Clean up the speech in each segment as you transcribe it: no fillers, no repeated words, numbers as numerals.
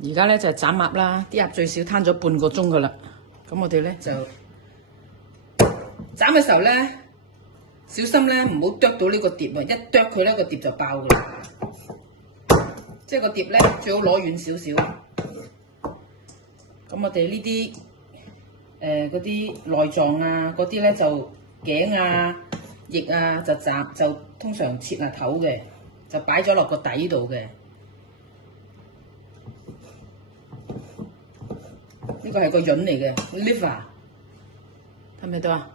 而家咧就係斬鴨啦，啲鴨最少攤咗半個鐘噶啦。咁我哋咧就斬嘅時候咧，小心咧唔好剁到呢個碟啊！一剁佢咧個碟就爆噶啦。即係個碟咧最好攞遠少少。咁我哋呢啲嗰啲內臟啊，嗰啲咧就頸啊、翼啊就通常切下頭嘅，就擺咗落個底度嘅。呢個係個潤嚟嘅 liver， 睇唔睇到啊？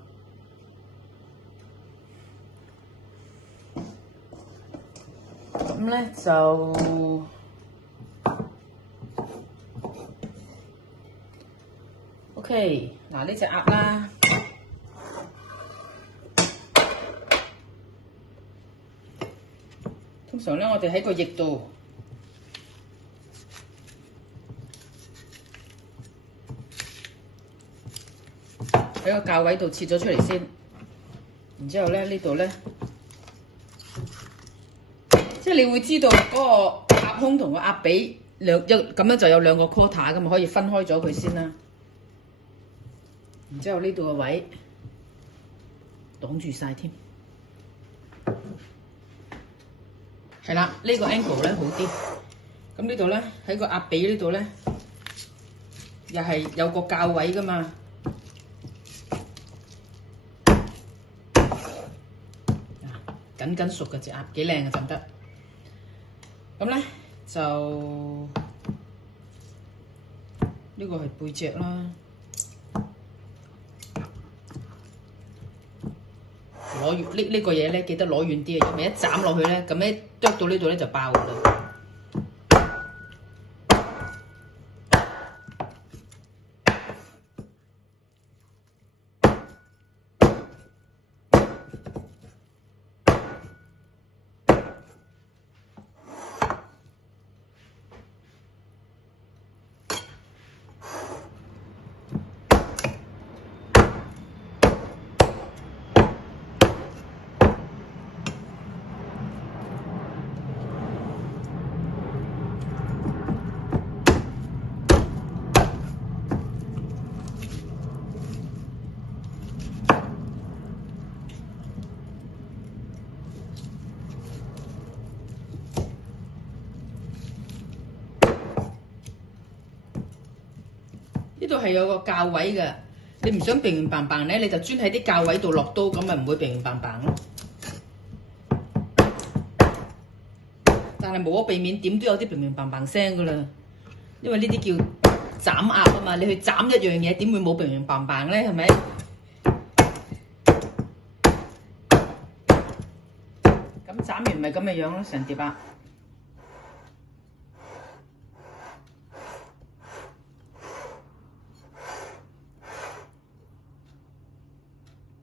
咁咧就OK， 嗱呢隻鴨啦，通常咧我哋喺個翼度喺個較位度切咗出嚟先，然之後咧呢度咧，即係你會知道嗰個鴨胸同個鴨髀咁樣就有兩個 quota 咁，可以分開咗佢先啦。然之後呢度個位擋住晒添，係啦，呢個 angle 咧好啲。咁呢度咧喺個鴨髀呢度咧，又係有個較位噶嘛。緊熟嘅隻鴨，幾靚嘅就得。咁咧就呢個係背脊啦，攞遠呢個嘢咧，記得攞遠啲啊，因為一斬落去咧，咁一剁到呢度咧就爆㗎啦。呢度係有個較位嘅，你唔想平平棒棒咧，你就專喺啲較位度落刀，咁咪唔會平平棒棒咯。但係無可避免，點都有啲平平棒棒聲噶啦，因為呢啲叫斬鴨啊嘛，你去斬一樣嘢，點會冇平平棒棒咧？係咪？咁斬完咪咁嘅樣咯，成碟鴨。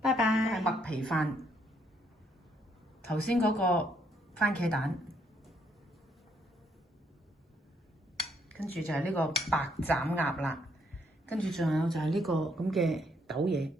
拜拜。麥皮飯，頭先嗰個番茄蛋，跟住就係呢個白斬鴨啦，跟住仲有就係呢個咁嘅豆嘢。